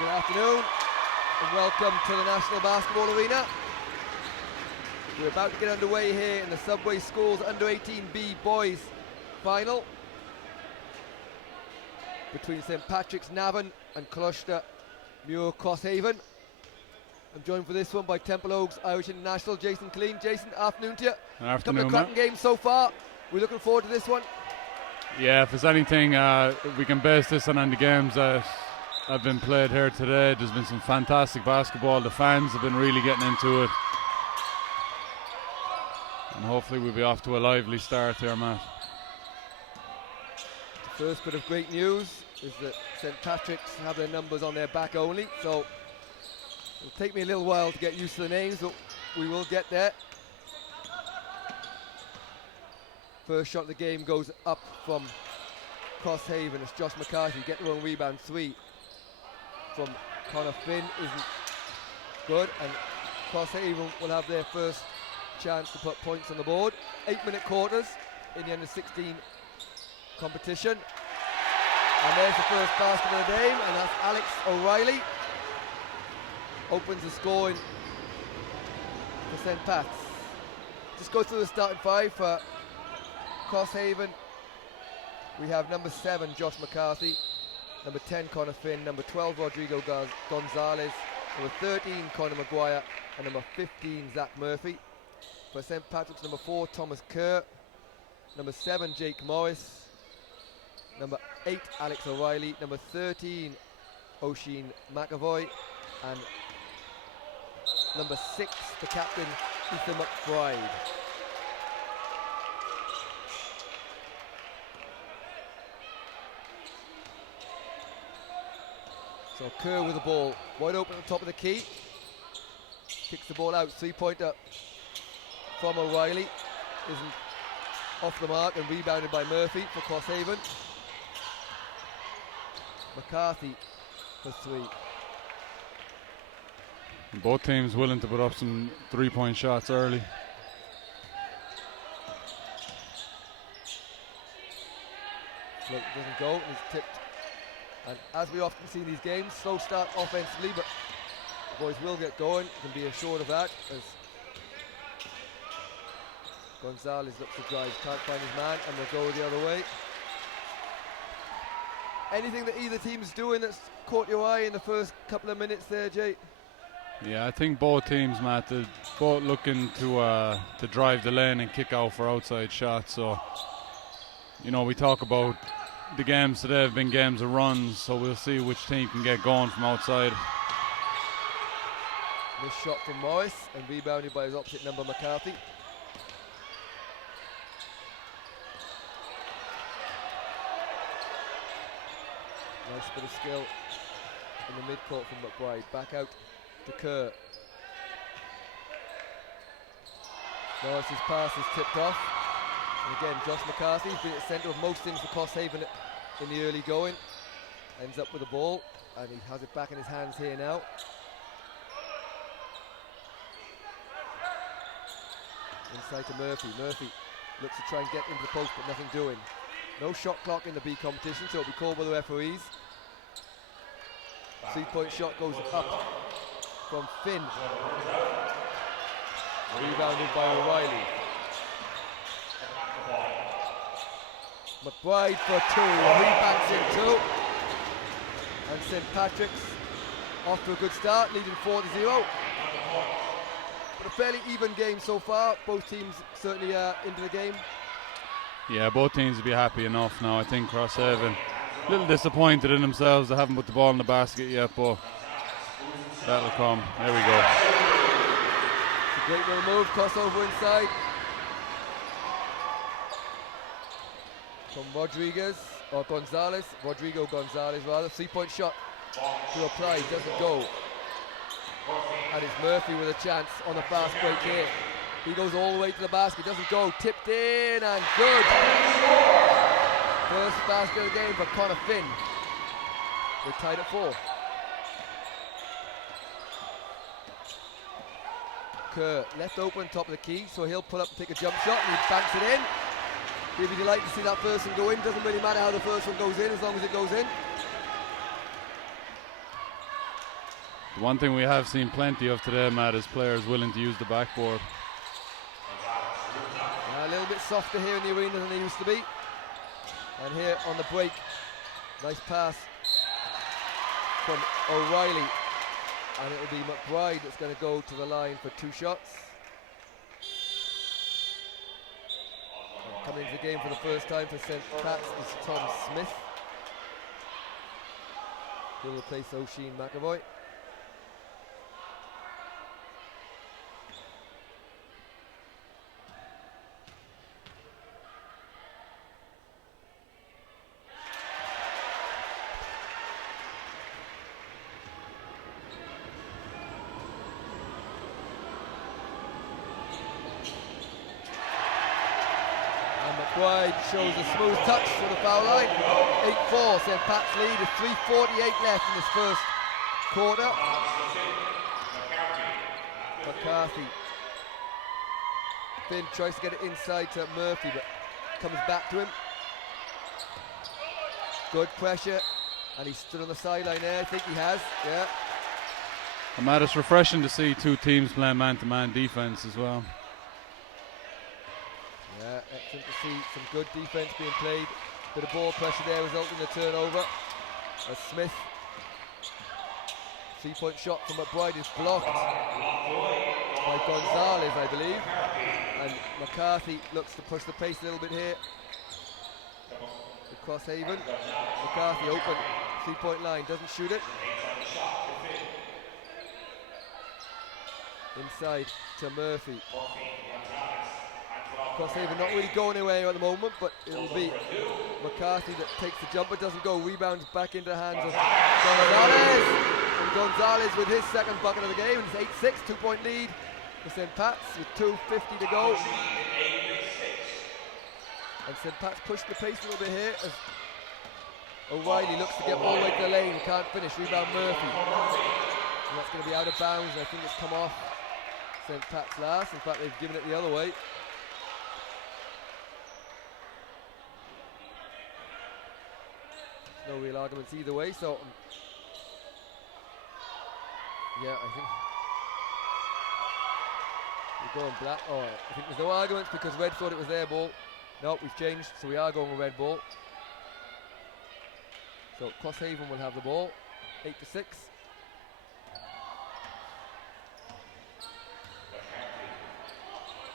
Good afternoon and welcome to the National Basketball Arena. We're about to get underway here in the Subway Schools U16B boys final between St Patrick's Navan and Colaiste Muire Crosshaven. I'm joined for this one by Temple Oaks Irish International Jason Killeen. Jason, afternoon to you. Afternoon, a cracking game so far. We're looking forward to this one. Yeah, if there's anything we can base this on the games that have been played here today. There's been some fantastic basketball. The fans have been really getting into it. And hopefully we'll be off to a lively start here, Matt. The first bit of great news is that St Patrick's have their numbers on their back only, so it'll take me a little while to get used to the names, but we will get there. First shot of the game goes up from Crosshaven. It's Josh McCarthy, get the wrong rebound, 3 from Connor Finn isn't good, and Crosshaven will have their first chance to put points on the board. 8-minute quarters in the under-16 competition. And there's the first basket of the game, and that's Alex O'Reilly. Opens the scoring for St Pat's. Just go through the starting 5 for Crosshaven. We have number 7, Josh McCarthy. Number 10, Connor Finn. Number 12, Rodrigo Gonzalez. Number 13, Conor Maguire. And number 15, Zach Murphy. For St Patrick's, number 4, Thomas Kerr. Number 7, Jake Morris. Number 8, Alex O'Reilly. Number 13, Oisin McAvoy. And number 6, the captain, Ethan McBride. So Kerr with the ball, wide open at the top of the key. Kicks the ball out, 3-pointer from O'Reilly. Isn't off the mark and rebounded by Murphy for Crosshaven. McCarthy for 3. Both teams willing to put up some 3-point shots early. Look, doesn't go, and he's tipped. And as we often see in these games, slow start offensively, but the boys will get going. You can be assured of that, as Gonzalez looks to drive, can't find his man, and they'll go the other way. Anything that either team's doing that's caught your eye in the first couple of minutes there, Jay? Yeah, I think both teams, Matt, they're both looking to drive the lane and kick out for outside shots. So, you know, we talk about the games today have been games of runs, so we'll see which team can get going from outside. This shot from Morris and rebounded by his opposite number, McCarthy. Nice bit of skill in the midcourt from McBride. Back out to Kerr. Morris's pass is tipped off. And again, Josh McCarthy's been at the centre of most things for Crosshaven in the early going. Ends up with the ball, and he has it back in his hands here now. Inside to Murphy. Murphy looks to try and get into the post, but nothing doing. No shot clock in the B competition, so it'll be called by the referees. 3-point shot goes up from Finn. Rebounded by O'Reilly. McBride for 2, he backs in 2. And St Patrick's off to a good start, leading 4-0. But a fairly even game so far. Both teams certainly into the game. Yeah, both teams will be happy enough now. I think Crosshaven a little disappointed in themselves. They haven't put the ball in the basket yet, but that'll come. There we go. It's a great little move, crossover inside. From Rodrigo Gonzalez rather. 3-point shot to apply, doesn't go. And it's Murphy with a chance on a fast break here. He goes all the way to the basket, doesn't go, tipped in and good. First basket of the game for Connor Finn. We're tied at 4. Kerr left open top of the key, so he'll pull up and take a jump shot, and he banks it in. If you'd like to see that first one go in, doesn't really matter how the first one goes in as long as it goes in. The one thing we have seen plenty of today, Matt, is players willing to use the backboard. A little bit softer here in the arena than they used to be. And here on the break, nice pass from O'Reilly. And it will be McBride that's going to go to the line for 2 shots. And coming into the game for the first time for St. Pat's is Tom Smith. He'll replace O'Sheen McAvoy. McBride shows a smooth touch for the foul line. 8-4, St. Pat's lead is 3:48 left in this first quarter. McCarthy. Finn tries to get it inside to Murphy, but comes back to him. Good pressure, and he stood on the sideline there. I think he has, yeah. And Matt, it's refreshing to see 2 teams playing man-to-man defense as well. Yeah, excellent to see some good defense being played. Bit of ball pressure there resulting in a turnover. As Smith, 3-point shot from McBride is blocked by Gonzalez, I believe. And McCarthy looks to push the pace a little bit here. To Crosshaven. McCarthy open, 3-point line, doesn't shoot it. Inside to Murphy. Crosshaven not really going anywhere at the moment, but it'll be McCarthy that takes the jumper, doesn't go, rebounds back into the hands of Gonzalez. And Gonzalez with his second bucket of the game. It's 8-6, 2-point lead for St. Pat's with 2:50 to go. And St. Pat's pushed the pace a little bit here as O'Reilly looks to get all the way to the lane, can't finish, rebound Murphy. And that's going to be out of bounds, I think it's come off St. Pat's last. In fact, they've given it the other way. No real arguments either way, so yeah, I think we're going black. Oh, I think there's no arguments because Red thought it was their ball. No, we've changed, so we are going with red ball. So Crosshaven will have the ball, 8-6.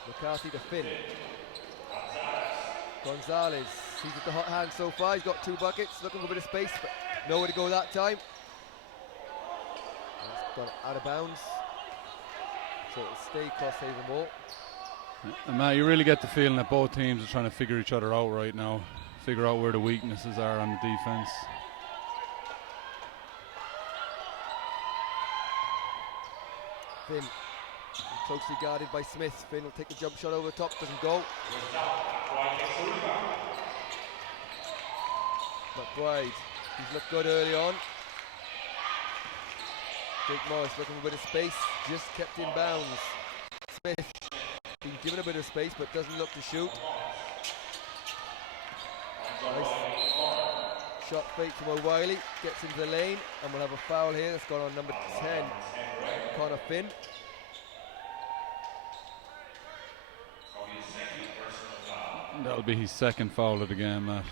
McCarthy to Finn. Gonzalez, he's at the hot hand so far. He's got 2 buckets, looking for a bit of space, but nowhere to go that time. That's gone out of bounds. So it'll stay Crosshaven ball. And Matt, you really get the feeling that both teams are trying to figure each other out right now. Figure out where the weaknesses are on the defense. Finn, closely guarded by Smith. Finn will take the jump shot over the top, doesn't go. McBride, he's looked good early on. Jake Morris looking for a bit of space, just kept in bounds. Smith being given a bit of space but doesn't look to shoot. Nice shot fake from O'Reilly, gets into the lane, and we'll have a foul here that's gone on number 10, Connor Finn. That'll be his second foul of the game, Matt.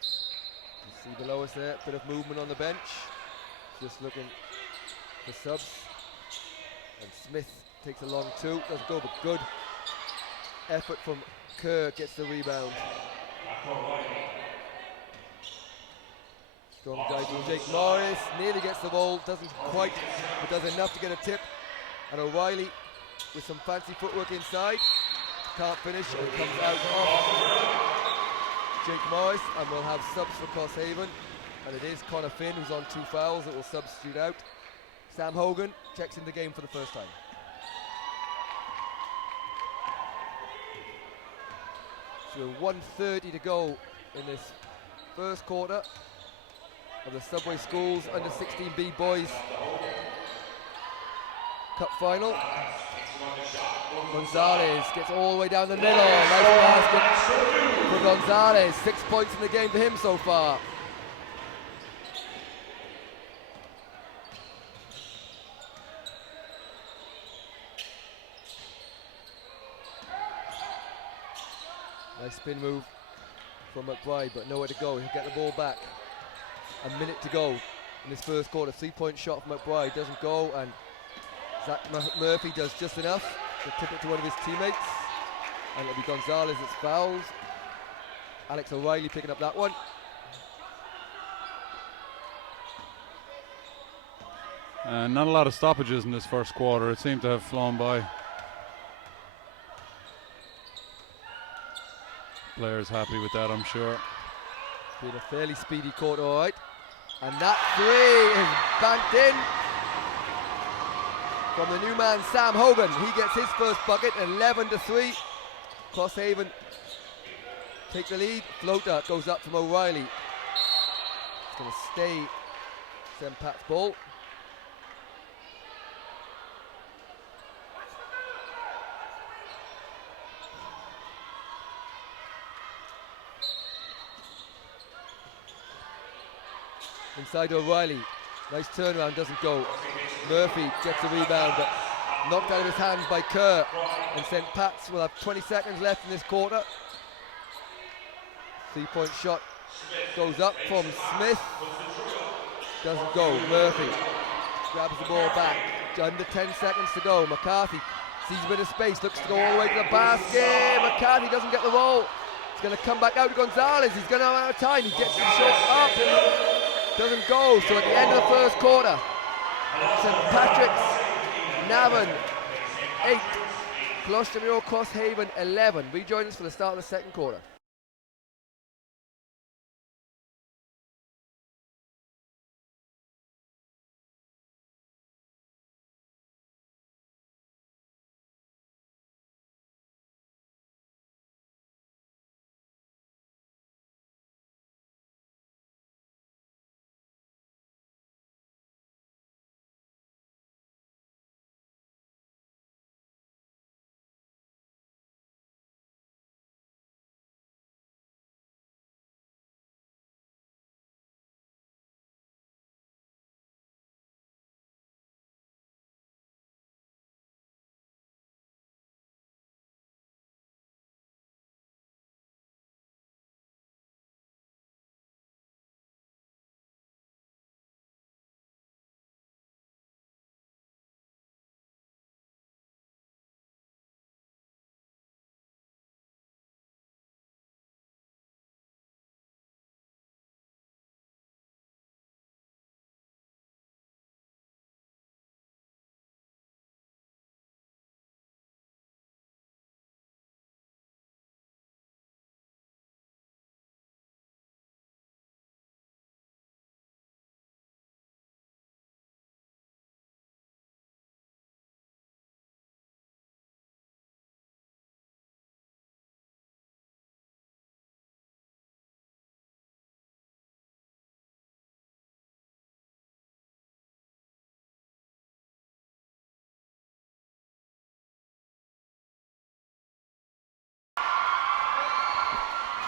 You see below us there, bit of movement on the bench. Just looking for subs. And Smith takes a long 2, doesn't go, but good effort from Kerr, gets the rebound. Strong guy from Jake Morris, nearly gets the ball, doesn't quite, but does enough to get a tip. And O'Reilly with some fancy footwork inside, can't finish and comes out off Jake Morris, and we'll have subs for Crosshaven. And it is Connor Finn who's on 2 fouls that will substitute out. Sam Hogan checks in the game for the first time. So 1:30 to go in this first quarter of the Subway Schools Under 16B Boys Cup Final. Gonzalez gets all the way down the middle. Nice basket for Gonzalez. 6 points in the game for him so far. Nice spin move from McBride, but nowhere to go. He'll get the ball back. A minute to go in this first quarter. 3-point shot from McBride doesn't go, and Zach Murphy does just enough to tip it to one of his teammates. And it'll be Gonzalez that's fouls. Alex O'Reilly picking up that one. Not a lot of stoppages in this first quarter. It seemed to have flown by. Players happy with that, I'm sure. Been a fairly speedy quarter, all right. And that three is banked in from the new man, Sam Hogan. He gets his first bucket, 11-3. Crosshaven take the lead. Floater goes up from O'Reilly. It's going to stay St. Pat's ball. Inside O'Reilly, nice turnaround, doesn't go. Murphy gets the rebound, but knocked out of his hands by Kerr. And St. Pat's will have 20 seconds left in this quarter. 3-point shot goes up from Smith. Doesn't go. Murphy grabs the ball back. Under 10 seconds to go. McCarthy sees a bit of space, looks to go all the way to the basket. McCarthy doesn't get the roll. He's going to come back out to Gonzalez. He's going to run out of time. He gets the shot up. Doesn't go, so at the end of the first quarter, St. Patrick's, Navan 8, Muire Crosshaven 11. Rejoin us for the start of the second quarter.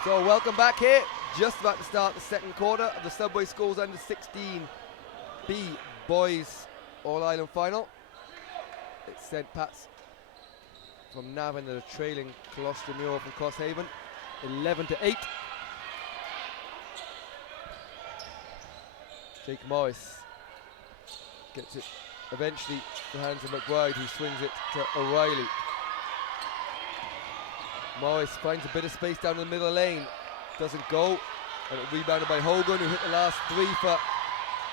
So welcome back here. Just about to start the second quarter of the Subway Schools Under 16B Boys All-Ireland Final. It's St. Pat's from Navan that are trailing Muire from Crosshaven 11-8. Jake Morris gets it eventually to the hands of McBride, who swings it to O'Reilly. Morris finds a bit of space down in the middle lane, doesn't go, and it rebounded by Hogan, who hit the last three for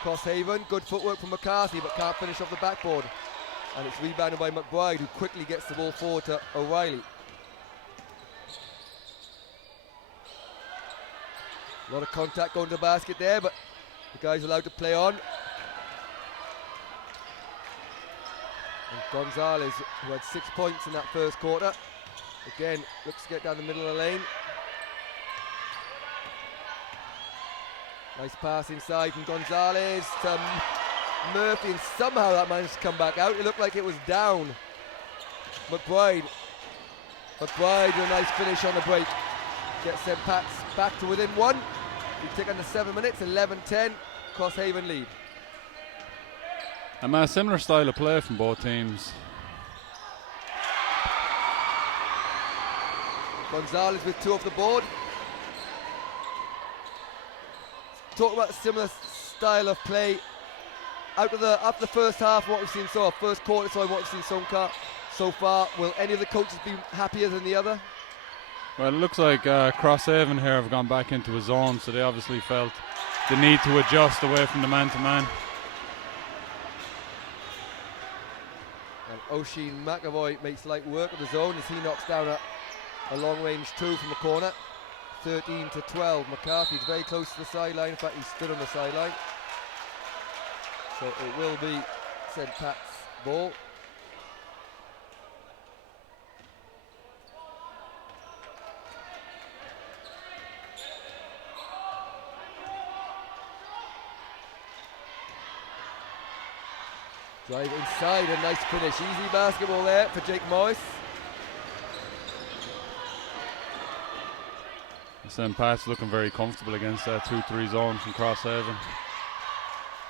Crosshaven. Good footwork from McCarthy, but can't finish off the backboard. And it's rebounded by McBride, who quickly gets the ball forward to O'Reilly. A lot of contact going to the basket there, but the guy's allowed to play on. And Gonzalez, who had 6 points in that first quarter, again, looks to get down the middle of the lane. Nice pass inside from Gonzalez to Murphy, and somehow that managed to come back out. It looked like it was down. McBride with a nice finish on the break. Gets St. Pat's back to within one. We tick under 7 minutes, 11-10, Crosshaven lead. A similar style of play from both teams. Gonzalez with 2 off the board. Talk about a similar style of play. After the first half, what we've seen first quarter, what we've seen so far, will any of the coaches be happier than the other? Well, it looks like Crosshaven here have gone back into a zone, so they obviously felt the need to adjust away from the man-to-man. And Oisin McAvoy makes light work of the zone as he knocks down a long-range 2 from the corner. 13-12. McCarthy's very close to the sideline. In fact, he stood on the sideline. So it will be St. Pat's ball. Drive inside, a nice finish. Easy basketball there for Jake Morris. St. Pat's looking very comfortable against that 2-3 zone from Crosshaven.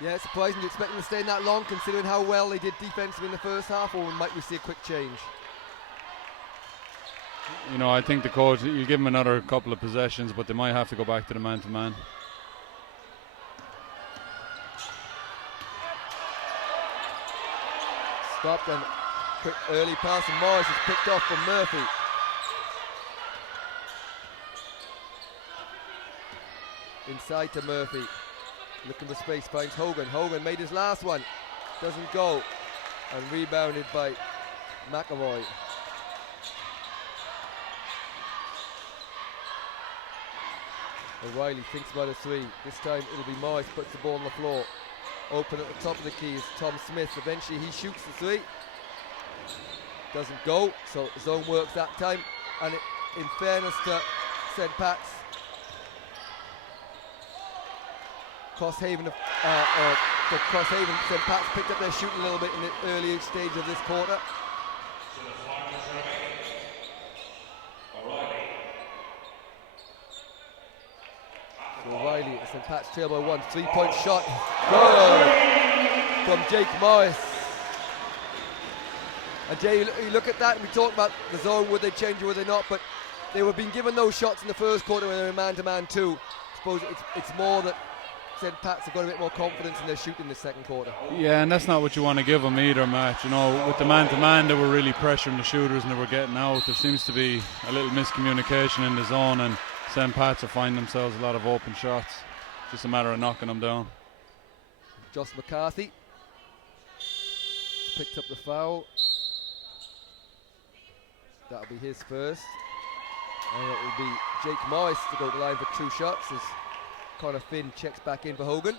Yeah, it's surprising to expect them to stay in that long considering how well they did defensively in the first half, or might we see a quick change? You know, I think the coach, you give them another couple of possessions, but they might have to go back to the man-to-man. Stopped and quick early pass, and Morris is picked off from Murphy. Inside to Murphy, looking for space, finds Hogan. Hogan made his last one, doesn't go, and rebounded by McAvoy. O'Reilly thinks about a 3. This time it'll be Morris, puts the ball on the floor. Open at the top of the key is Tom Smith. Eventually he shoots the 3. Doesn't go, so zone works that time. And in fairness to St. Pat's, Crosshaven, St. Pat's picked up their shooting a little bit in the early stage of this quarter. So O'Reilly, St. Pat's trail by 1. 3-point shot. Good from Jake Morris. And Jay, you look at that and we talk about the zone, would they change or would they not, but they were being given those shots in the first quarter when they were man-to-man too. I suppose it's more that St. Pat's have got a bit more confidence in their shooting in the second quarter. Yeah, and that's not what you want to give them either, Matt. You know, with the man-to-man, they were really pressuring the shooters and they were getting out. There seems to be a little miscommunication in the zone, and St. Pat's are finding themselves a lot of open shots. Just a matter of knocking them down. Josh McCarthy picked up the foul. That'll be his first. And it will be Jake Morris to go to the line for 2 shots as Connor Finn checks back in for Hogan.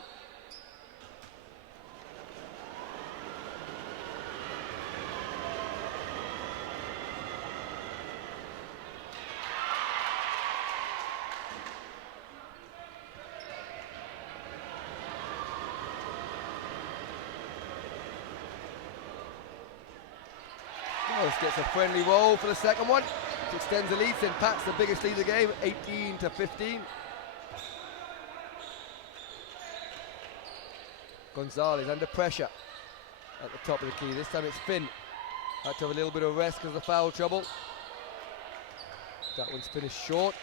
Morris gets a friendly roll for the second one, which extends the lead. St. Pat's the biggest lead of the game, 18-15. Gonzalez under pressure at the top of the key. This time it's Finn. Had to have a little bit of rest because of the foul trouble. That one's finished short.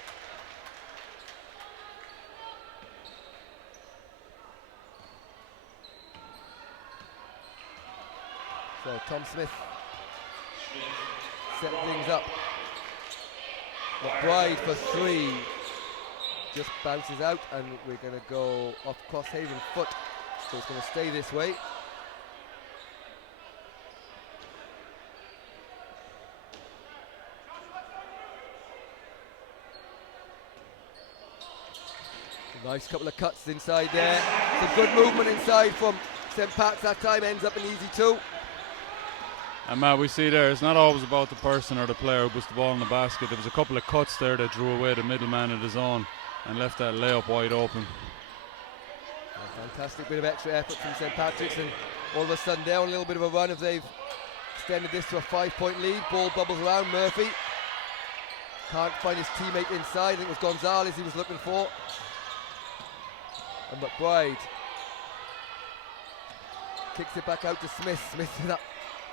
So Tom Smith setting things up. McBride for 3. Just bounces out and we're going to go off Crosshaven foot. So it's going to stay this way. Nice couple of cuts inside there. Some good movement inside from St. Pat's that time. Ends up an easy 2. And Matt, we see there, it's not always about the person or the player who puts the ball in the basket. There was a couple of cuts there that drew away the middleman of the zone and left that layup wide open. A fantastic bit of extra effort from St. Patrick's, and all of a sudden they're on a little bit of a run if they've extended this to a 5-point lead. Ball bubbles around. Murphy can't find his teammate inside. I think it was Gonzalez he was looking for. And McBride kicks it back out to Smith. Smith with that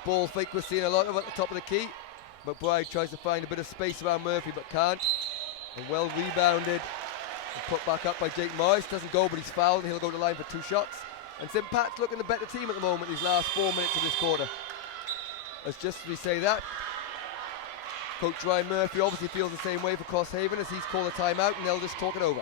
ball fake we're seeing a lot of at the top of the key. McBride tries to find a bit of space around Murphy but can't. And well rebounded and put back up by Jake Morris. Doesn't go, but he's fouled and he'll go to the line for 2 shots. And St. Pat's looking the better team at the moment these last 4 minutes of this quarter. As just as we say that, Coach Ryan Murphy obviously feels the same way for Crosshaven as he's called a timeout and they'll just talk it over.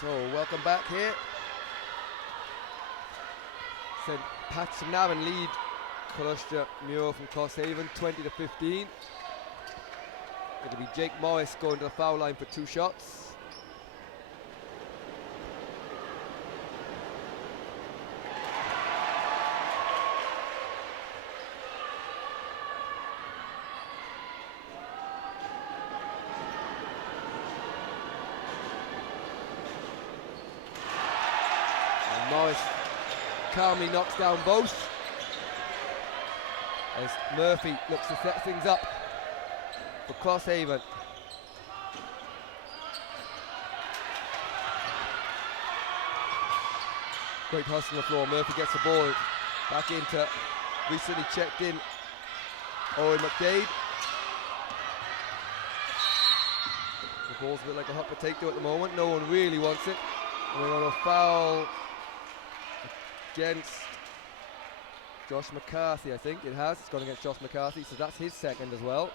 So welcome back here. St. Pat's and Navan lead Colaiste Muire from Crosshaven 20-15. It'll be Jake Morris going to the foul line for 2 shots. Morris calmly knocks down both as Murphy looks to set things up for Crosshaven. Great hustle on the floor. Murphy gets the ball back into recently checked in Owen McDade. The ball's a bit like a hot potato at the moment. No one really wants it. And we're on a foul against Josh McCarthy, I think it has. It's gone against Josh McCarthy, so that's his second as well.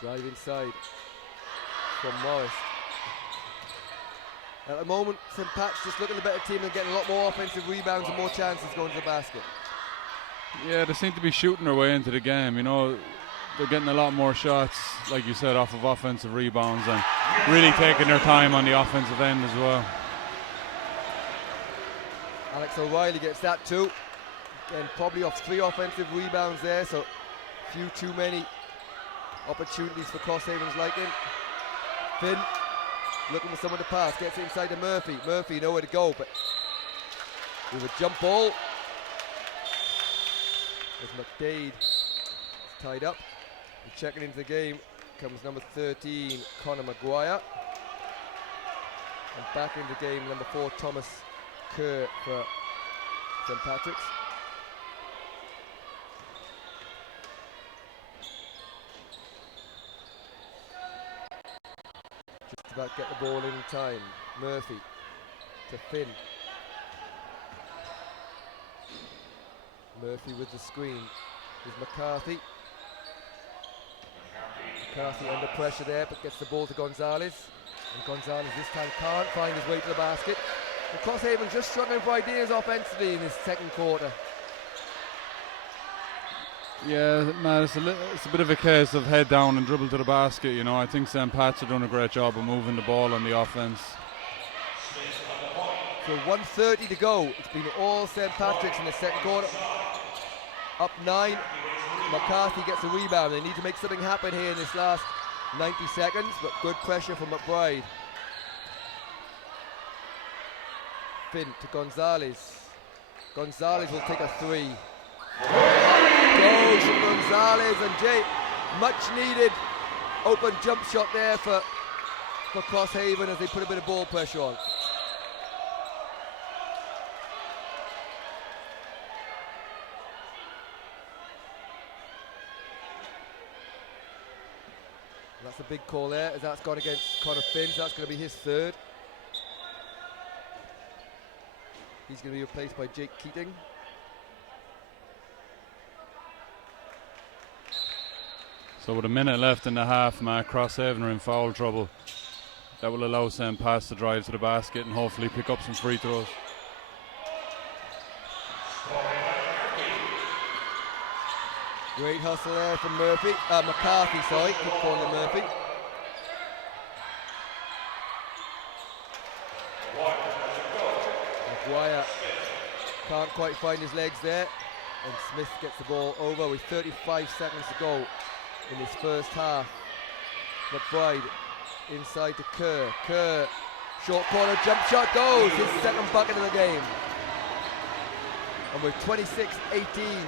Drive inside from Morris. At the moment, St. Pat's just looking the better team and getting a lot more offensive rebounds and more chances going to the basket. Yeah, they seem to be shooting their way into the game, you know. They're getting a lot more shots, like you said, off of offensive rebounds and really taking their time on the offensive end as well. Alex O'Reilly gets that too. And probably off 3 offensive rebounds there, so few too many opportunities for Crosshaven's liking. Finn looking for someone to pass, gets it inside to Murphy. Murphy nowhere to go, but with a jump ball. As McDade is tied up. And checking into the game comes number 13, Connor Maguire. And back into the game, number 4, Thomas Kerr for St. Patrick's. Just about get the ball in time. Murphy to Finn. Murphy with the screen is McCarthy. McCarthy under pressure there, but gets the ball to Gonzalez. And Gonzalez this time can't find his way to the basket. And Crosshaven just struggling for ideas offensively in this second quarter. Yeah, man, it's a bit of a case of head down and dribble to the basket, you know. I think St. Pat's are doing a great job of moving the ball on the offense. So 1:30 to go. It's been all St. Patrick's in the second quarter. Up 9. McCarthy gets a rebound. They need to make something happen here in this last 90 seconds, but good pressure from McBride. Finn to Gonzalez. Gonzalez will take a 3. Goes from Gonzalez and Jay. Much needed open jump shot there for Crosshaven as they put a bit of ball pressure on. That's a big call there, as that's gone against Connor Finn, so that's going to be his third. He's going to be replaced by Jake Keating. So with a minute left in the half, Crosshaven are in foul trouble. That will allow St. Pat's to drive to the basket and hopefully pick up some free throws. Great hustle there from McCarthy, sorry, keep calling him Murphy. Maguire can't quite find his legs there, and Smith gets the ball over with 35 seconds to go in his first half. McBride inside to Kerr. Kerr, short corner jump shot goes, his second bucket of the game. And with 26-18,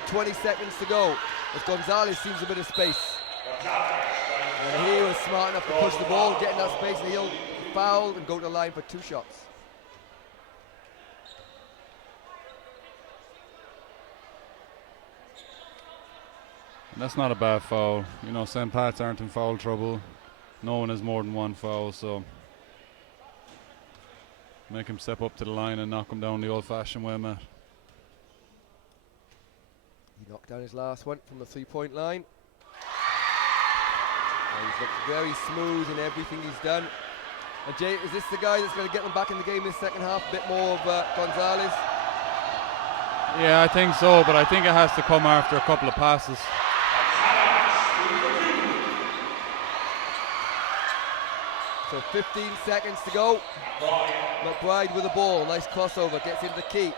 20 seconds to go, as Gonzalez seems a bit of space. And he was smart enough to push the ball, get in that space, and he'll foul and go to the line for 2 shots. That's not a bad foul. You know, St. Pat's aren't in foul trouble. No one has more than 1 foul, so make him step up to the line and knock him down the old-fashioned way, Matt. He knocked down his last one from the 3-point line. And he's looked very smooth in everything he's done. And Jay, is this the guy that's going to get them back in the game this second half? A bit more of Gonzalez? Yeah, I think so, but I think it has to come after a couple of passes. So 15 seconds to go. McBride with the ball, nice crossover, gets into the key,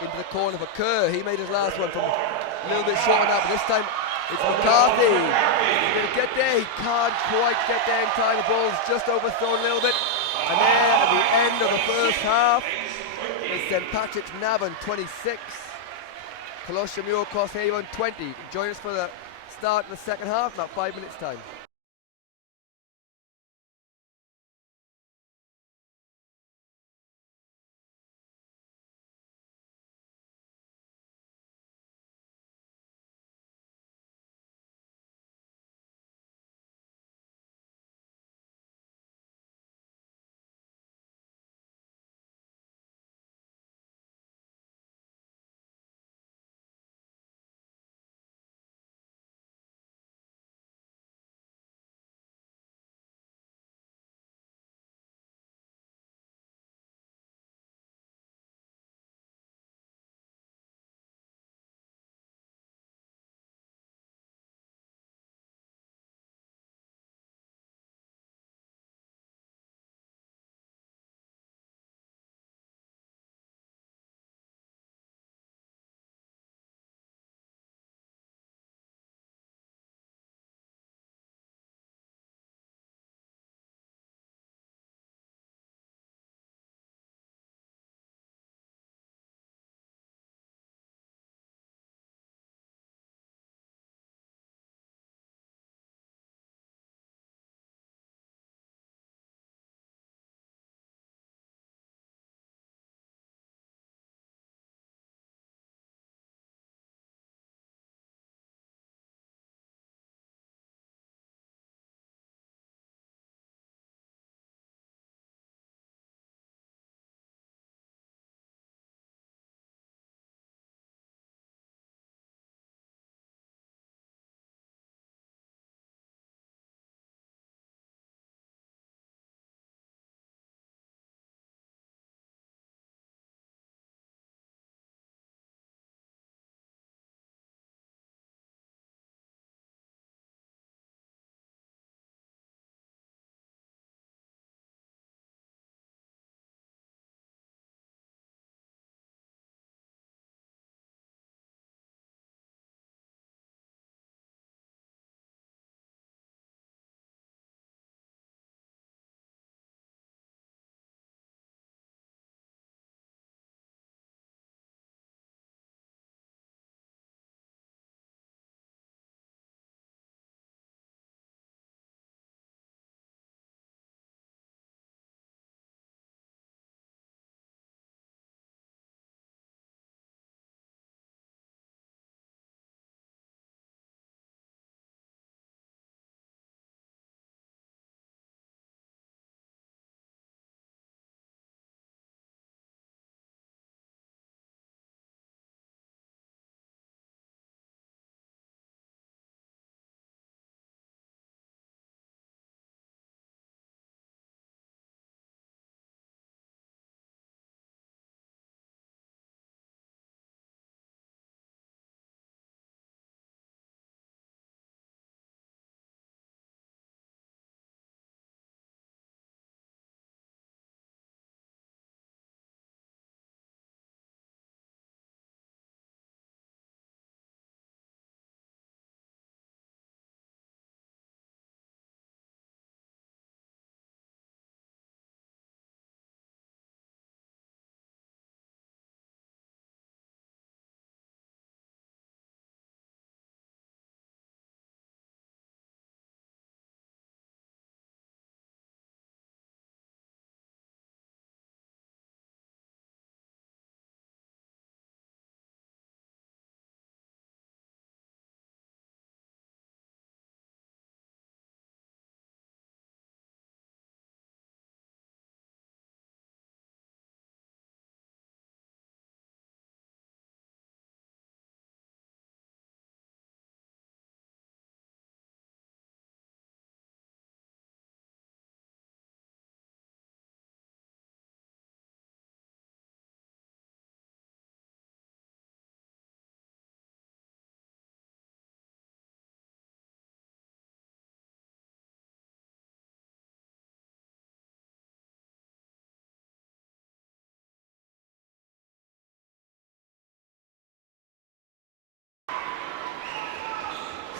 into the corner for Kerr. He made his last one from a little bit short enough, but this time it's McCarthy. He's going to get there, he can't quite get there in time. The ball's just overthrown a little bit. And there at the end of the first half, it's St. Patrick's Navan 26, Colaiste Muire Crosshaven 20. Join us for the start of the second half, about 5 minutes time.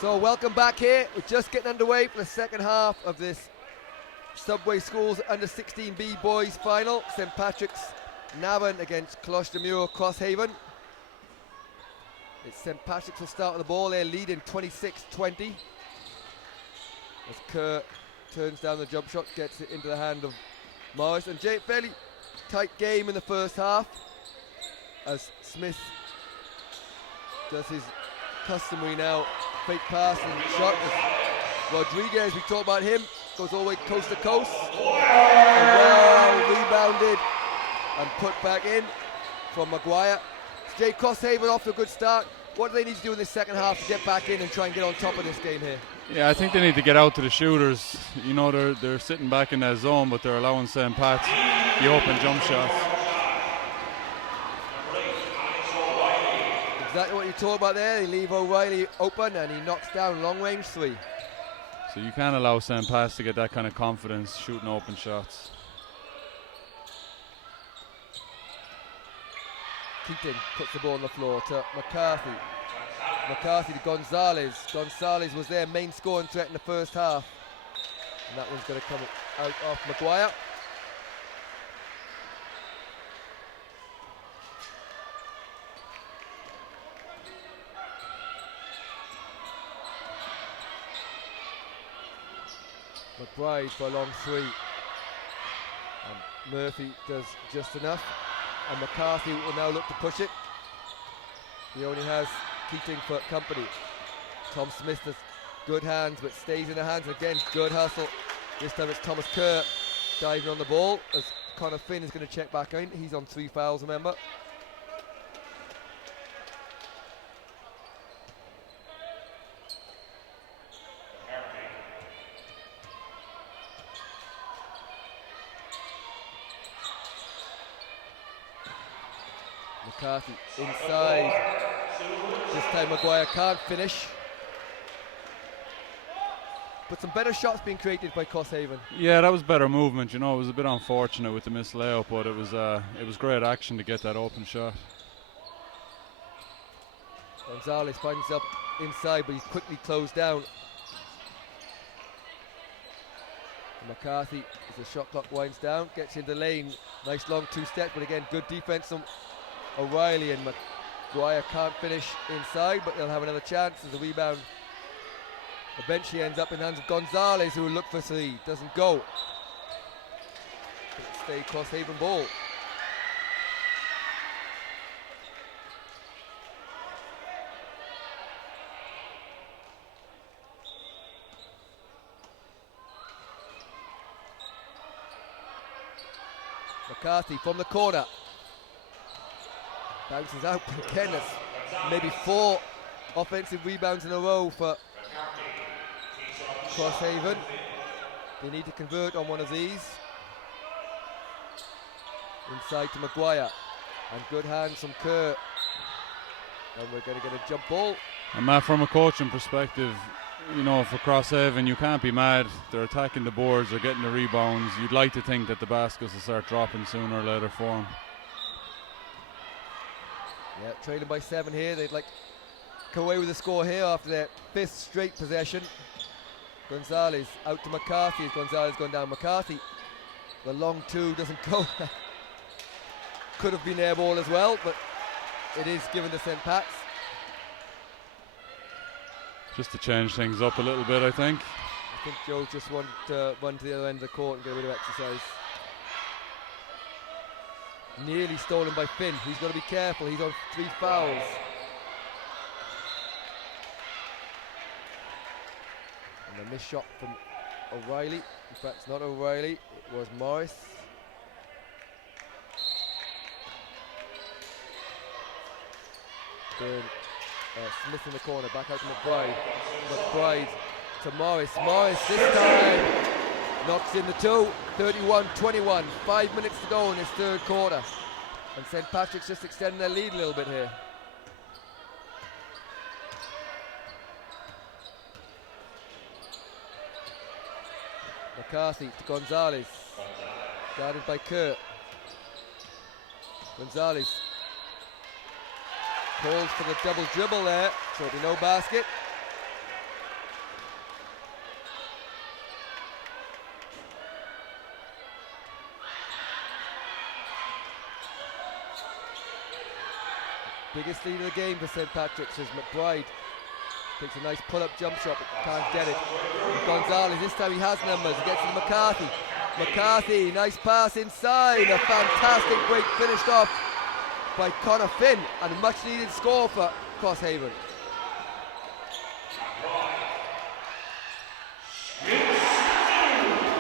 So welcome back here. We're just getting underway for the second half of this Subway Schools Under 16B Boys Final. St. Patrick's Navan against Colaiste Muire Crosshaven. It's St. Patrick's will start with the ball. They're leading 26-20. As Kerr turns down the jump shot, gets it into the hand of Morris. And fairly tight game in the first half as Smith does his customary now fake pass and shot. As Rodriguez, we talked about him, goes all the way coast to coast. And well rebounded and put back in from Maguire. Crosshaven off to a good start. What do they need to do in the second half to get back in and try and get on top of this game here? Yeah, I think they need to get out to the shooters. You know, they're sitting back in that zone, but they're allowing St. Pat's the open jump shots. Exactly what you talked about there. They leave O'Reilly open and he knocks down long range three. So you can't allow St. Pat's to get that kind of confidence shooting open shots. Keating puts the ball on the floor to McCarthy. McCarthy to Gonzalez. Gonzalez was their main scoring threat in the first half. And that one's going to come out off Maguire. McBride for a long three. And Murphy does just enough. And McCarthy will now look to push it. He only has Keating for company. Tom Smith has good hands, but stays in the hands. Again, good hustle. This time it's Thomas Kerr diving on the ball as Connor Finn is going to check back in. He's on 3 fouls, remember. McCarthy inside. This time Maguire can't finish. But some better shots being created by Crosshaven. Yeah, that was better movement. You know, it was a bit unfortunate with the missed layup, but it was great action to get that open shot. Gonzalez finds himself inside, but he's quickly closed down. And McCarthy, as the shot clock winds down, gets in the lane. Nice long 2-step, but again, good defense from O'Reilly, and Maguire can't finish inside, but they'll have another chance as the rebound eventually ends up in the hands of Gonzalez, who will look for three. Doesn't go. Stay Crosshaven ball. McCarthy from the corner. Bounces out, but again, that's maybe 4 offensive rebounds in a row for Crosshaven. They need to convert on one of these. Inside to Maguire. And good hands from Kerr. And we're going to get a jump ball. And Matt, from a coaching perspective, you know, for Crosshaven, you can't be mad. They're attacking the boards, they're getting the rebounds. You'd like to think that the baskets will start dropping sooner or later for them. Yeah, trailing by 7 here. They'd like to come away with a score here after their 5th straight possession. Gonzalez out to McCarthy. Gonzalez gone down. McCarthy, the long 2 doesn't go. Could have been air ball as well, but it is given to St. Pat's. Just to change things up a little bit, I think. I think Joe just wanted to run to the other end of the court and get a bit of exercise. Nearly stolen by Finn. He's got to be careful. He's on 3 fouls. And a missed shot from O'Reilly. In fact, it's not O'Reilly. It was Morris. Then Smith in the corner. Back out to McBride. McBride to Morris. Morris this time knocks in the 2. 31-21. 5 minutes to go in this 3rd quarter. And St. Patrick's just extending their lead a little bit here. McCarthy to Gonzalez. Guarded by Kerr. Gonzalez calls for the double dribble there, so there'll be no basket. Biggest lead of the game for St. Patrick's as McBride takes a nice pull-up jump shot but can't get it. Gonzalez, this time he has numbers. He gets to McCarthy. McCarthy, nice pass inside. A fantastic break finished off by Connor Finn, and a much needed score for Crosshaven.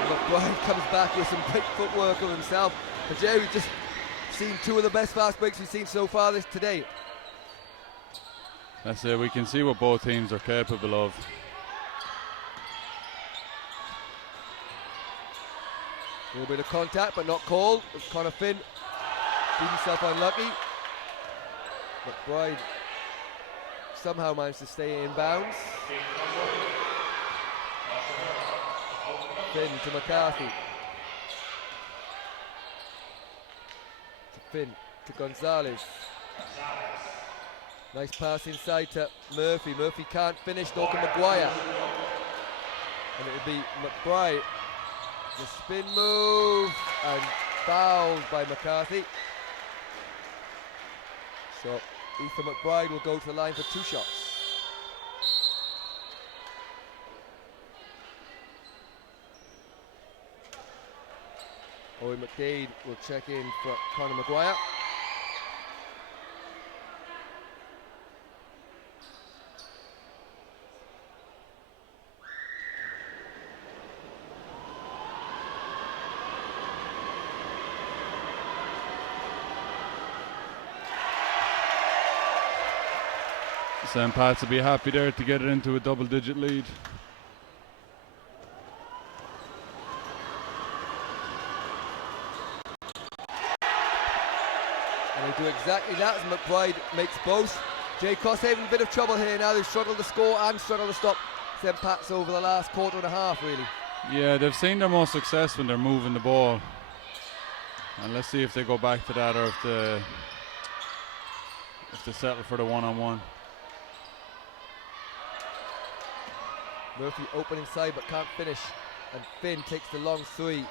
McBride comes back with some great footwork of himself. But Jerry, we've just seen two of the best fast breaks we've seen so far today. That's it, we can see what both teams are capable of. A little bit of contact, but not called. Connor Finn beat himself unlucky. McBride somehow managed to stay in bounds. Finn to McCarthy. To Finn, to Gonzalez. Nice pass inside to Murphy. Murphy can't finish, nor can Maguire. And it will be McBride. The spin move and fouled by McCarthy. So Ethan McBride will go to the line for 2 shots. Owen McDade will check in for Conor Maguire. St. Pat's will be happy there to get it into a double-digit lead. And they do exactly that as McBride makes both. Jay Crosshaven in a bit of trouble here now. They've struggled to score and struggled to stop St. Pat's over the last quarter and a half, really. Yeah, they've seen their most success when they're moving the ball. And let's see if they go back to that or if they settle for the one-on-one. Murphy open inside but can't finish, and Finn takes the long 3, and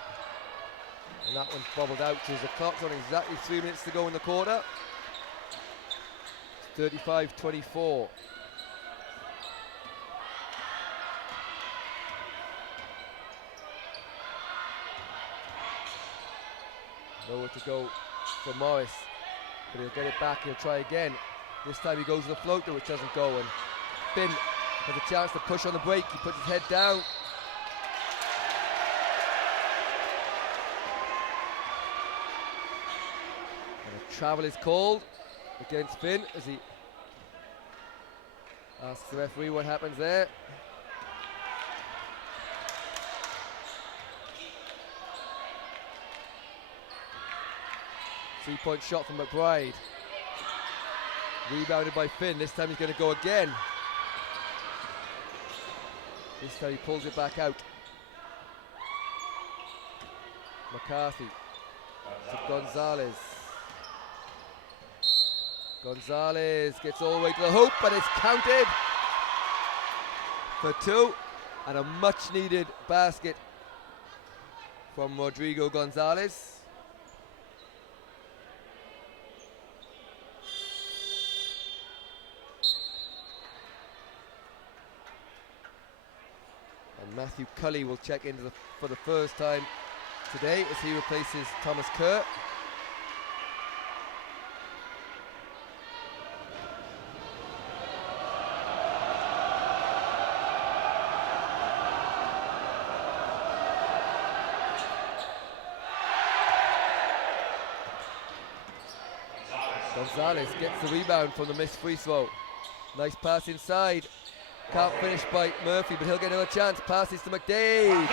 that one's bobbled out. So the clock's on exactly 3 minutes to go in the quarter. 35-24. Nowhere to go for Morris, but he'll get it back. He'll try again. This time he goes to the floater, which doesn't go, and Finn has a chance to push on the break. He puts his head down. And a travel is called against Finn as he asks the referee what happens there. Three-point shot from McBride. Rebounded by Finn. This time he's going to go again. This time he pulls it back out. McCarthy to Gonzalez. Gonzalez gets all the way to the hoop, but it's counted for 2. And a much needed basket from Rodrigo Gonzalez. Matthew Cully will check in for the first time today as he replaces Thomas Kerr. Gonzalez gets the rebound from the missed free throw. Nice pass inside. Can't finish by Murphy, but he'll get another chance. Passes to McDade. And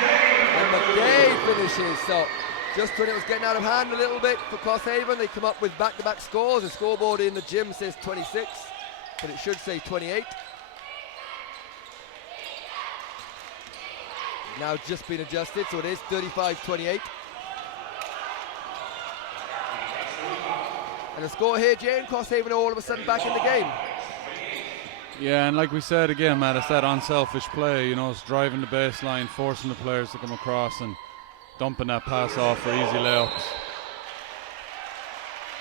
McDade finishes. So just when it was getting out of hand a little bit for Crosshaven, they come up with back-to-back scores. The scoreboard in the gym says 26, but it should say 28. Now just been adjusted, so it is 35-28. And the score here, Jane, Crosshaven are all of a sudden back in the game. Yeah, and like we said again, Matt, it's that unselfish play, you know, it's driving the baseline, forcing the players to come across and dumping that pass off for easy layups.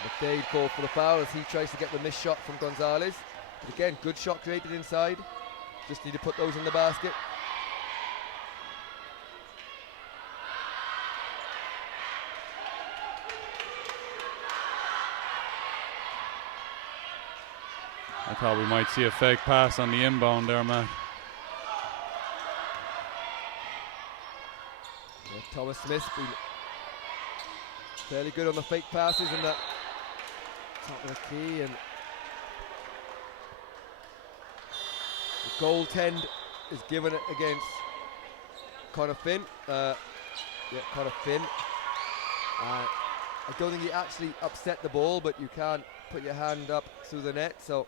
McDade called for the foul as he tries to get the missed shot from Gonzalez. But again, good shot created inside. Just need to put those in the basket. I thought we might see a fake pass on the inbound there, man. Yeah, Thomas Smith been fairly good on the fake passes and the top of the key, and the goaltend is given it against Connor Finn. Connor Finn. I don't think he actually upset the ball, but you can't put your hand up through the net, so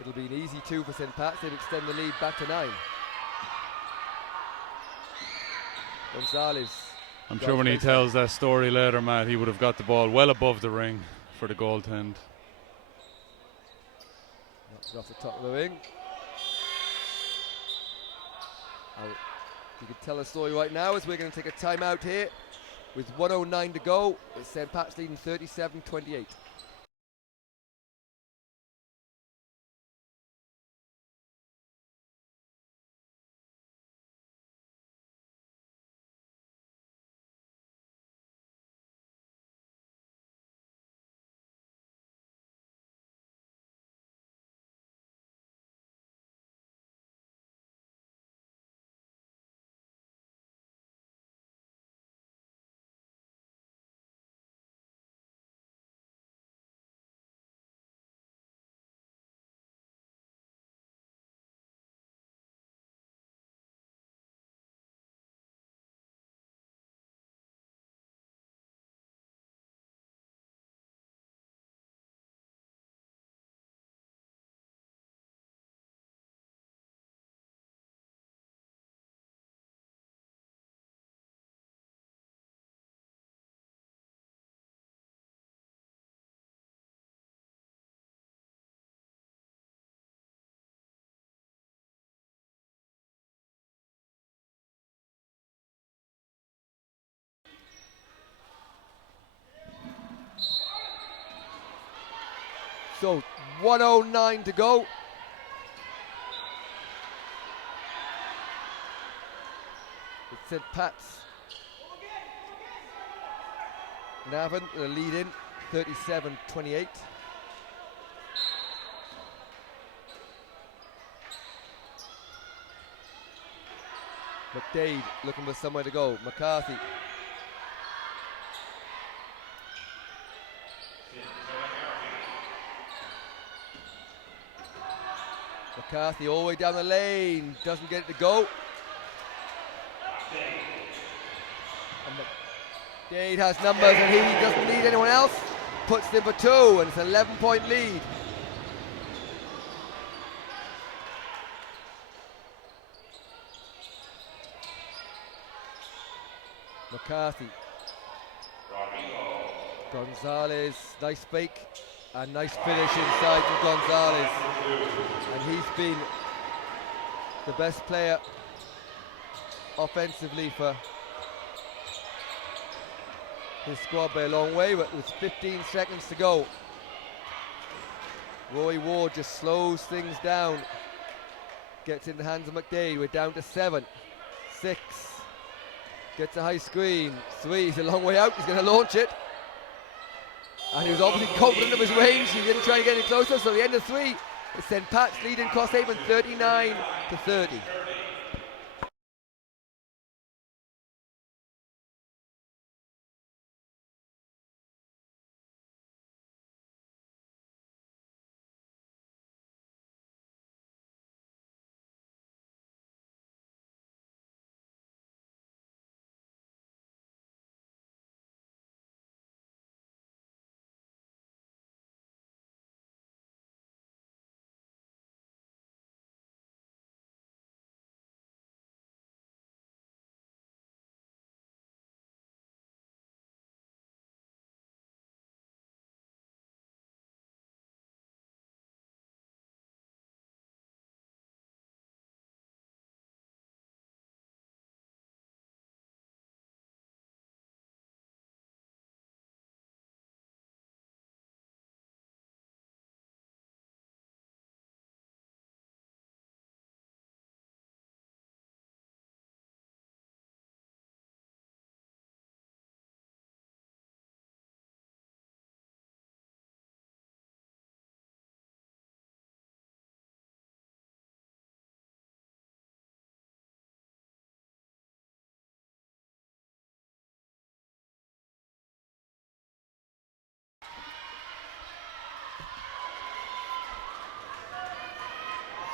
it'll be an easy 2 for St. Pat's. They'd extend the lead back to 9. Gonzalez. I'm sure when he tells that story later, Matt, he would have got the ball well above the ring for the goaltend. Knocks it off the top of the ring. You can tell a story right now as we're going to take a timeout here with 1:09 to go. It's St. Pat's leading 37-28. So 1:09 to go. It's St. Pat's. Navan, the lead in 37-28. McDade looking for somewhere to go. McCarthy. McCarthy all the way down the lane, doesn't get it to go. And McDade has numbers and he doesn't need anyone else. Puts it for 2 and it's an 11-point lead. McCarthy. Gonzalez, nice fake and nice finish inside from Gonzalez. And he's been the best player offensively for his squad by a long way, but with 15 seconds to go, Roy Ward just slows things down, gets in the hands of McDade. We're down to 7, 6, gets a high screen, 3, he's a long way out, he's going to launch it. And he was obviously confident of his range, he didn't try to get any closer, so the end of 3, it's St. Pat's leading Crosshaven 39-30.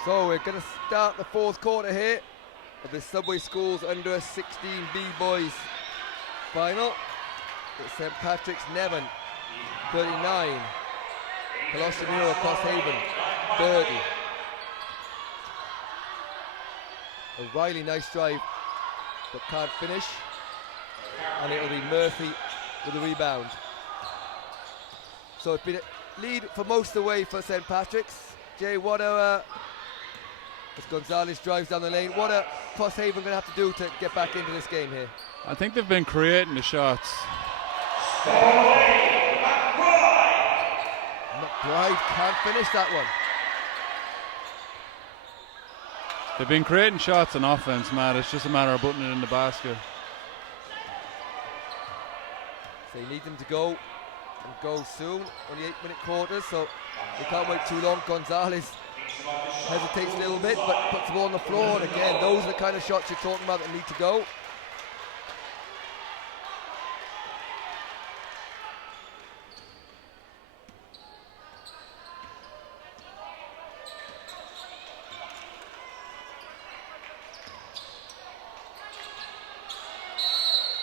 So we're going to start the fourth quarter here of the Subway Schools under 16B boys final. It's St. Patrick's Navan 39, Colaiste Muire Crosshaven 30. O'Reilly, nice drive, but can't finish. And it'll be Murphy with the rebound. So it's been a lead for most of the way for St. Patrick's. Jay, what as Gonzalez drives down the lane, what are Crosshaven going to have to do to get back into this game here? I think they've been creating the shots. McBride can't finish that one. They've been creating shots on offense, Matt. It's just a matter of putting it in the basket. So you need them to go and go soon. Only 8-minute quarters, so they can't wait too long. Gonzalez hesitates a little bit, but puts the ball on the floor. And again, those are the kind of shots you're talking about that need to go.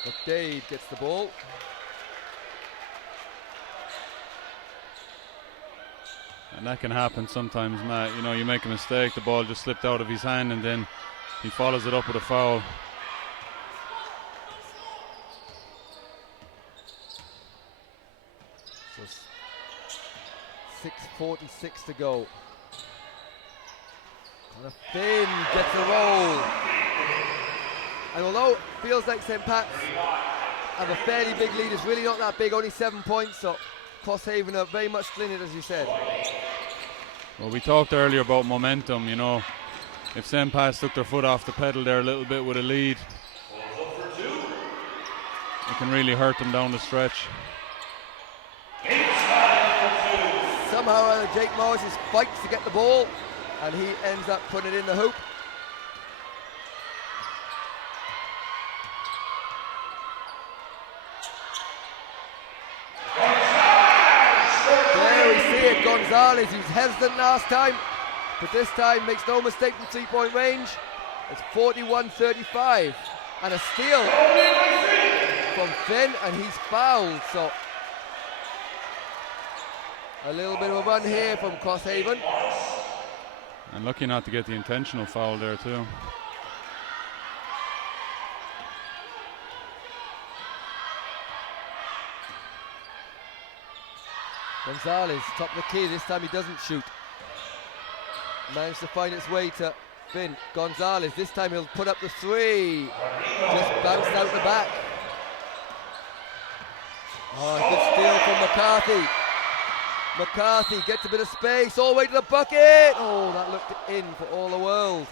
McDade gets the ball. And that can happen sometimes, Matt. You know, you make a mistake, the ball just slipped out of his hand, and then he follows it up with a foul. So 6:46 to go. Kind of Finn gets a roll. And although it feels like St. Pat's have a fairly big lead, it's really not that big, only 7 points, so Crosshaven are very much clinging, as you said. Well, we talked earlier about momentum, you know. If St. Pat's took their foot off the pedal there a little bit with a lead, it can really hurt them down the stretch. Somehow or other, Jake Morris fights to get the ball, and he ends up putting it in the hoop. Gonzalez, he was hesitant last time, but this time makes no mistake from three-point range. It's 41-35, and a steal from Finn, and he's fouled. So a little bit of a run here from Crosshaven. And lucky not to get the intentional foul there too. Gonzalez, top of the key, this time he doesn't shoot. Managed to find its way to Finn. Gonzalez, this time he'll put up the three. Just bounced out the back. Oh, good steal from McCarthy. McCarthy gets a bit of space, all the way to the bucket. Oh, that looked in for all the world.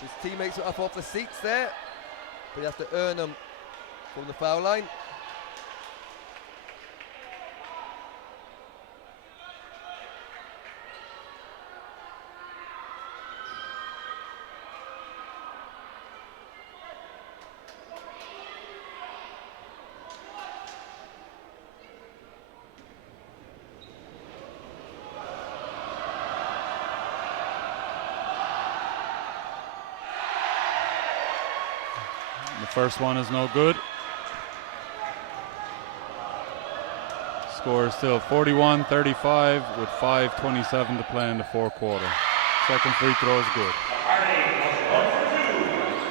His teammates were up off the seats there, but he has to earn them from the foul line. First one is no good. Score is still 41-35 with 5:27 to play in the fourth quarter. Second free throw is good.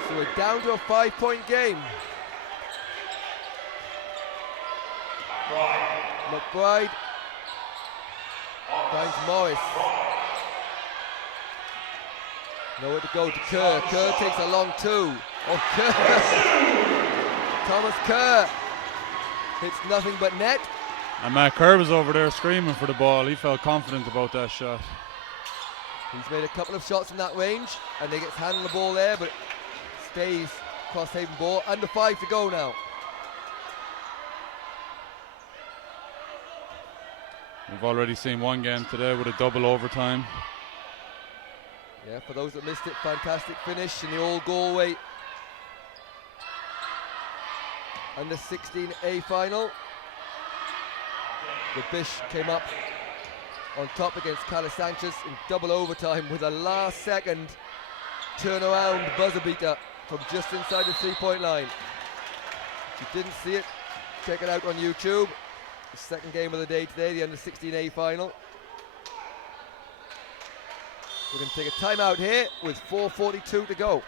So we're down to a 5-point game. McBride finds Morris. Nowhere to go to Kerr. Kerr takes a long two. Oh, Kerr. Thomas Kerr hits nothing but net. And Matt Kerr was over there screaming for the ball. He felt confident about that shot. He's made a couple of shots from that range, and they get handled the ball there, but stays Crosshaven ball. Under 5 to go now. We've already seen one game today with a double overtime. Yeah, for those that missed it, fantastic finish in the All Galway under 16A final. The Bish came up on top against Carlos Sanchez in double overtime with a last second turnaround buzzer beater from just inside the 3-point line. If you didn't see it, check it out on YouTube. The second game of the day today, the under-16A final. We're going to take a timeout here with 4:42 to go.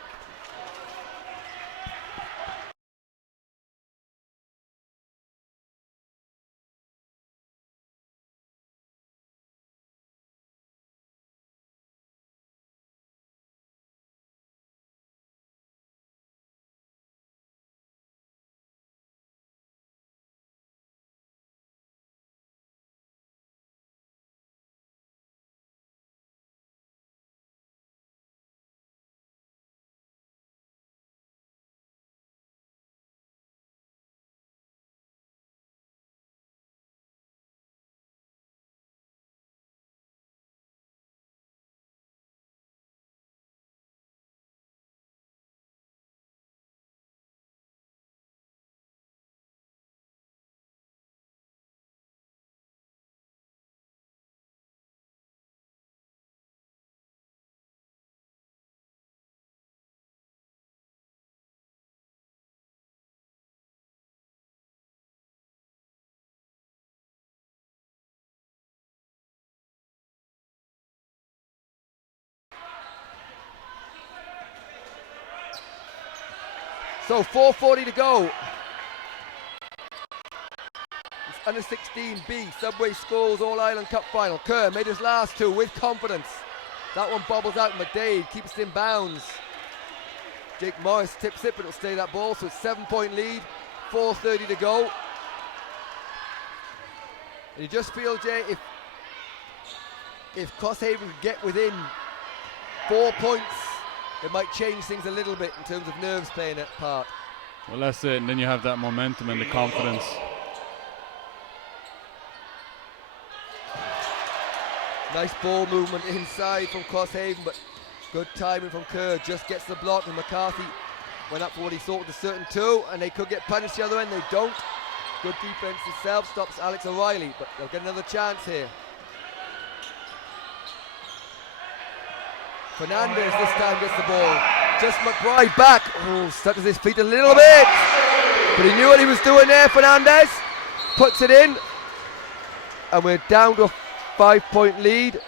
So 4:40 to go. It's under 16B, Subway Schools All-Ireland Cup final. Kerr made his last two with confidence. That one bobbles out. McDade keeps it in bounds. Jake Morris tips it, but it'll stay that ball. So it's 7-point lead, 4:30 to go. And you just feel, Jay, if Crosshaven could get within 4 points, it might change things a little bit in terms of nerves playing that part. Well, that's it, and then you have that momentum and the confidence. Nice ball movement inside from Crosshaven, but good timing from Kerr. Just gets the block, and McCarthy went up for what he thought was a certain two, and they could get punished the other end. They don't. Good defense itself stops Alex O'Reilly, but they'll get another chance here. Fernandez this time gets the ball. Just McBride back. Oh, stuck to his feet a little bit. But he knew what he was doing there, Fernandez. Puts it in. And we're down to a 5-point lead.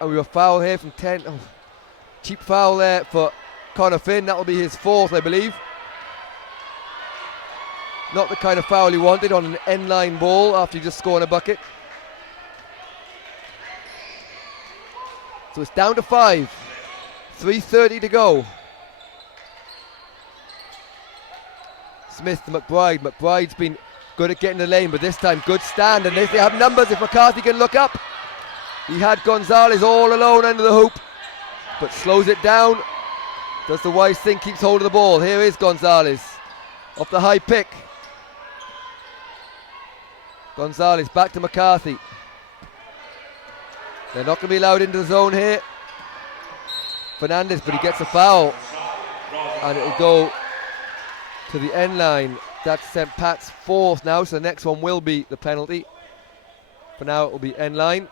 And we were foul here from 10. Oh, cheap foul there for Connor Finn. That will be his fourth, I believe. Not the kind of foul he wanted on an end-line ball after he just scored a bucket. So it's down to 5. 3:30 to go. Smith to McBride. McBride's been good at getting the lane, but this time good stand. And if they have numbers, if McCarthy can look up. He had Gonzalez all alone under the hoop, but slows it down. Does the wise thing, keeps hold of the ball. Here is Gonzalez off the high pick. Gonzalez back to McCarthy. They're not going to be allowed into the zone here. Fernandez, but he gets a foul. And it'll go to the end line. That's St. Pat's fourth now, so the next one will be the penalty. For now, it will be end line.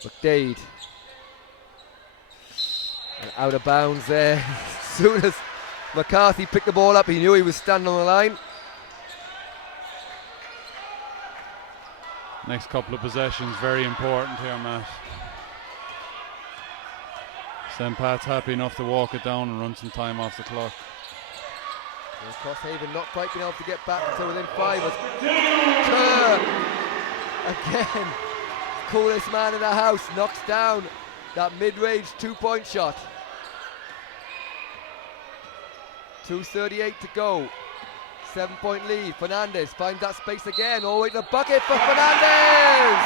McDade. And out of bounds there. As soon as McCarthy picked the ball up, he knew he was standing on the line. Next couple of possessions, very important here, Matt. St. Pat's happy enough to walk it down and run some time off the clock. Well, Crosshaven not quite being able to get back until within 5. Kerr again, coolest man in the house, knocks down that mid-range 2-point shot. 2:38 to go. 7-point lead. Fernandez finds that space again. All the way to the bucket for Fernandez!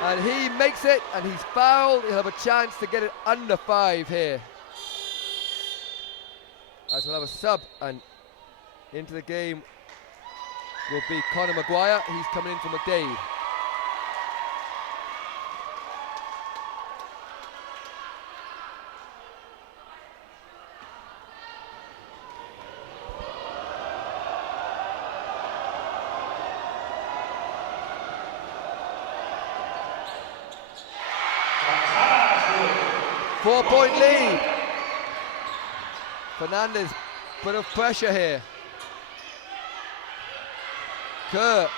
And he makes it, and he's fouled. He'll have a chance to get it under 5 here. As we'll have a sub, and into the game will be Conor Maguire. He's coming in for McDade. 4-point lead. Fernandez, bit of pressure here. Kerr,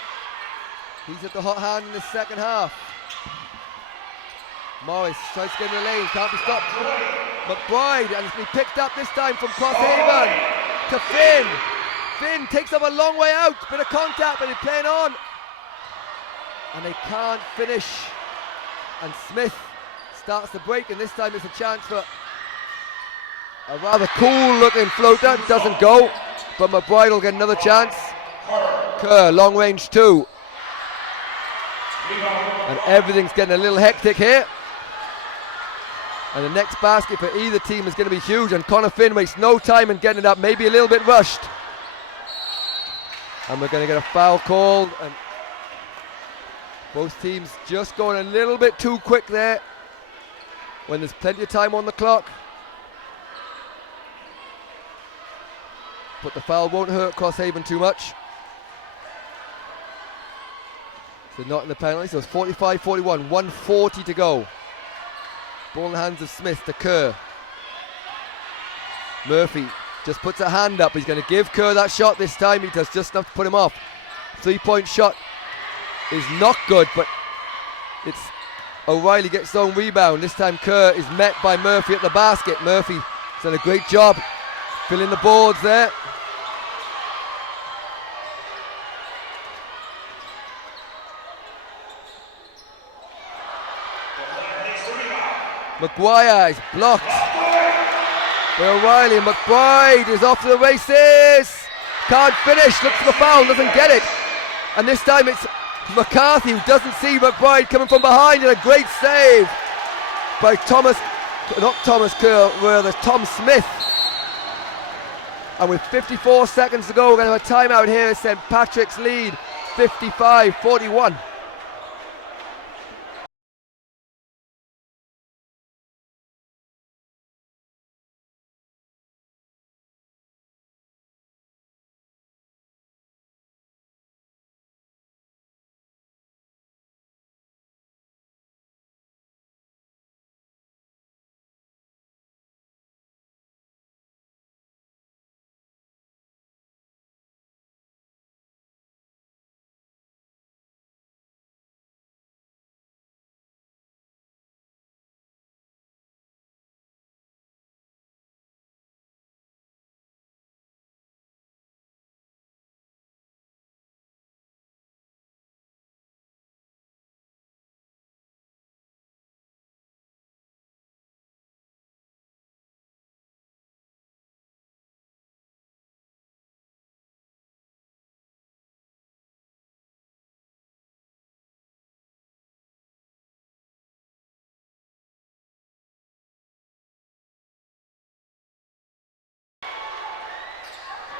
he's at the hot hand in the second half. Morris tries to get in the lane, can't be stopped. McBride, and it's been picked up this time from Crosshaven to Finn. Finn takes up a long way out, bit of contact, but he's playing on. And they can't finish. And Smith starts the break, and this time it's a chance for a rather cool looking floater. Doesn't go, but McBride will get another chance. Kerr, long range 2. And everything's getting a little hectic here. And the next basket for either team is going to be huge, and Connor Finn wastes no time in getting it up, maybe a little bit rushed. And we're going to get a foul called, and both teams just going a little bit too quick there when there's plenty of time on the clock. But the foul won't hurt Crosshaven too much. So not in the penalty, so it's 45-41, 1:40 to go. Ball in the hands of Smith to Kerr. Murphy just puts a hand up. He's going to give Kerr that shot this time. He does just enough to put him off. 3-point shot is not good, but it's O'Reilly gets his own rebound. This time Kerr is met by Murphy at the basket. Murphy's done a great job filling the boards there. Maguire is blocked by O'Reilly. McBride is off to the races. Can't finish, looks for the foul, doesn't get it. And this time it's McCarthy who doesn't see McBride coming from behind, and a great save by Tom Smith. And with 54 seconds to go, we're going to have a timeout here. St. Patrick's lead, 55-41.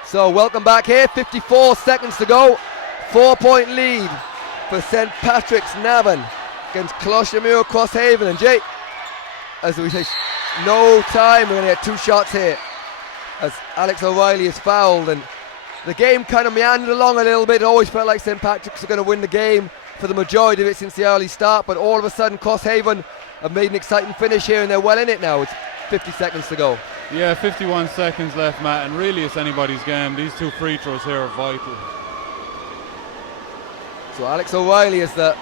So welcome back here, 54 seconds to go. 4-point lead for St. Patrick's Navan against Closhemure Crosshaven. And Jay, as we say, no time, we're going to get 2 shots here as Alex O'Reilly is fouled, and the game kind of meandered along a little bit. It always felt like St. Patrick's were going to win the game for the majority of it since the early start, but all of a sudden Crosshaven have made an exciting finish here, and they're well in it now. It's 50 seconds to go. Yeah, 51 seconds left, Matt, and really it's anybody's game. These 2 free throws here are vital. So Alex O'Reilly, as the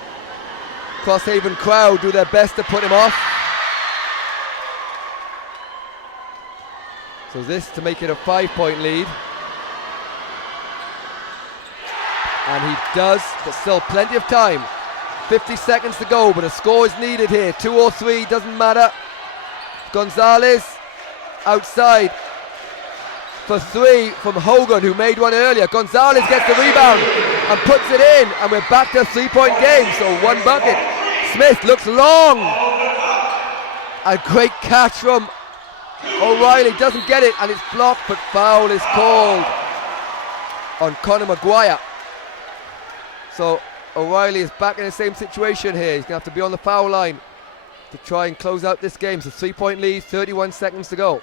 Crosshaven crowd do their best to put him off. So this to make it a 5-point lead. And he does, but still plenty of time. 50 seconds to go, but a score is needed here. 2 or 3, doesn't matter. Gonzalez outside for 3 from Hogan, who made one earlier. Gonzalez gets the rebound and puts it in, and we're back to a 3-point game, so 1 bucket. Smith looks long. A great catch from O'Reilly, doesn't get it, and it's blocked, but foul is called on Conor Maguire. So O'Reilly is back in the same situation here. He's going to have to be on the foul line to try and close out this game. So 3-point lead, 31 seconds to go.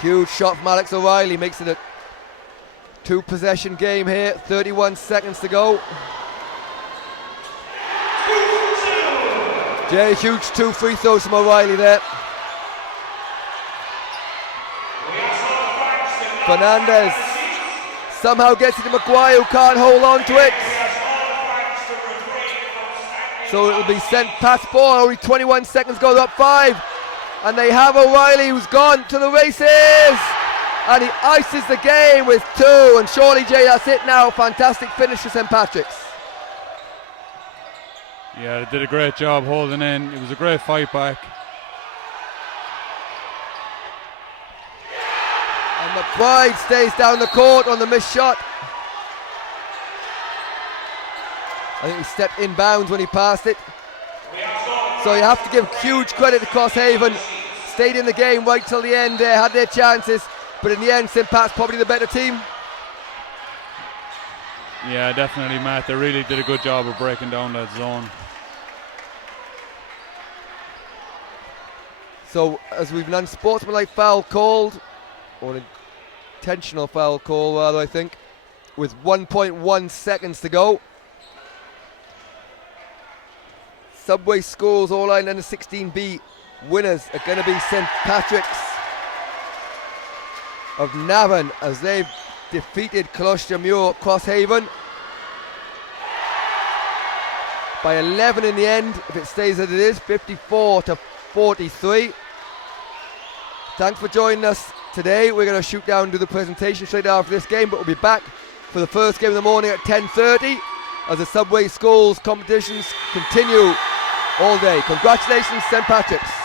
Huge shot from Alex O'Reilly, makes it a 2 possession game here, 31 seconds to go. Jay Hughes, 2 free throws from O'Reilly there. Fernandez somehow gets it to Maguire, who can't hold on to it. So it'll be sent past ball, only 21 seconds go, they're up 5. And they have O'Reilly, who's gone to the races. And he ices the game with 2. And surely, Jay, that's it now. Fantastic finish for St. Patrick's. Yeah, they did a great job holding in. It was a great fight back. And McBride stays down the court on the missed shot. I think he stepped inbounds when he passed it. So you have to give huge credit to Crosshaven. Stayed in the game right till the end there, had their chances. But in the end, St. Pat's probably the better team. Yeah, definitely, Matt. They really did a good job of breaking down that zone. So as we've an unsportsmanlike foul called, or an intentional foul call rather, I think, with 1.1 seconds to go. Subway Schools All-Ireland Under 16B winners are going to be St. Patrick's of Navan as they've defeated Colaiste Muire Crosshaven by 11 in the end, if it stays as it is, 54-43. Thanks for joining us today. We're going to shoot down and do the presentation straight after this game, but we'll be back for the first game in the morning at 10:30 as the Subway Schools competitions continue all day. Congratulations, St. Patrick's.